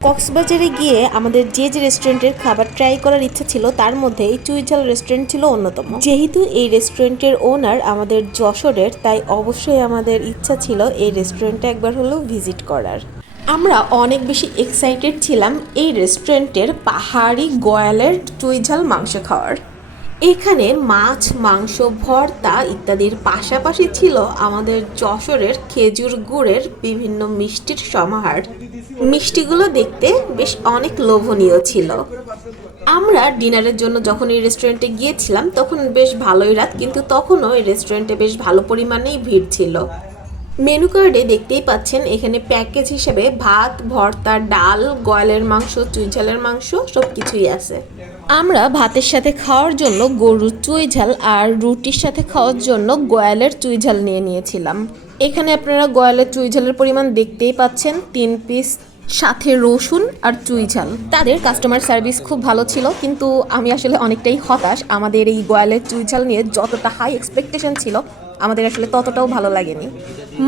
কক্সবাজারে গিয়ে আমাদের যে যে রেস্টুরেন্টের খাবার ট্রাই করার ইচ্ছা ছিল তার মধ্যে এই চুইঝাল রেস্টুরেন্ট ছিল অন্যতম। যেহেতু এই রেস্টুরেন্টের ওনার আমাদের যশোরের, তাই অবশ্যই আমাদের ইচ্ছা ছিল এই রেস্টুরেন্টে একবার হলেও ভিজিট করার। আমরা অনেক বেশি এক্সাইটেড ছিলাম এই রেস্টুরেন্টের পাহাড়ি গয়ালের চুইঝাল মাংস খাওয়ার। এখানে মাছ, মাংস, ভর্তা ইত্যাদির পাশাপাশি ছিল আমাদের যশোরের খেজুর গুড়ের বিভিন্ন মিষ্টির সমাহার। মিষ্টিগুলো দেখতে বেশ অনেক লোভনীয় ছিল। আমরা ডিনারের জন্য যখন এই রেস্টুরেন্টে গিয়েছিলাম তখন বেশ ভালোই রাত, কিন্তু তখনও এই রেস্টুরেন্টে বেশ ভালো পরিমাণেই ভিড় ছিল। মেনু কার্ডে দেখতেই পাচ্ছেন এখানে প্যাকেজ হিসেবে ভাত, ভর্তা, ডাল, গয়লের মাংস, চুইঝালের মাংস সব কিছুই আছে। আমরা ভাতের সাথে খাওয়ার জন্য গরুর চুইঝাল আর রুটির সাথে খাওয়ার জন্য গয়ালের চুইঝাল নিয়ে নিয়েছিলাম। এখানে আপনারা গয়ালের চুইঝালের পরিমাণ দেখতেই পাচ্ছেন, 3 পিস, সাথে রসুন আর চুইঝাল। তাদের কাস্টমার সার্ভিস খুব ভালো ছিল, কিন্তু আমি আসলে অনেকটাই হতাশ। আমাদের এই গয়ালের চুইঝাল নিয়ে যতটা হাই এক্সপেকটেশন ছিল আমাদের আসলে ততটাও ভালো লাগেনি।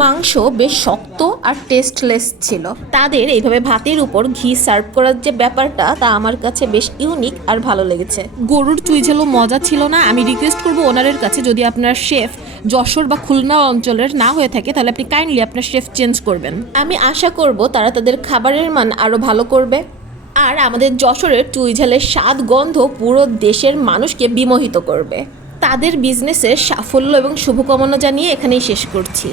মাংস বেশ শক্ত আর টেস্টলেস ছিল। তাদের এইভাবে ভাতের উপর ঘি সার্ভ করার যে ব্যাপারটা, তা আমার কাছে বেশ ইউনিক আর ভালো লেগেছে। গরুর চুইঝালও মজা ছিল না। আমি রিকোয়েস্ট করব ওনারের কাছে, যদি আপনার শেফ যশোর বা খুলনা অঞ্চলের না হয়ে থাকে তাহলে আপনি কাইন্ডলি আপনার শেফ চেঞ্জ করবেন। আমি আশা করব তারা তাদের খাবারের মান আরও ভালো করবে। আর আমাদের যশোরের চুইঝালের স্বাদ গন্ধ পুরো দেশের মানুষকে বিমোহিত করবে। তাদের বিজনেসের সাফল্য এবং শুভকামনা জানিয়ে এখানেই শেষ করছি।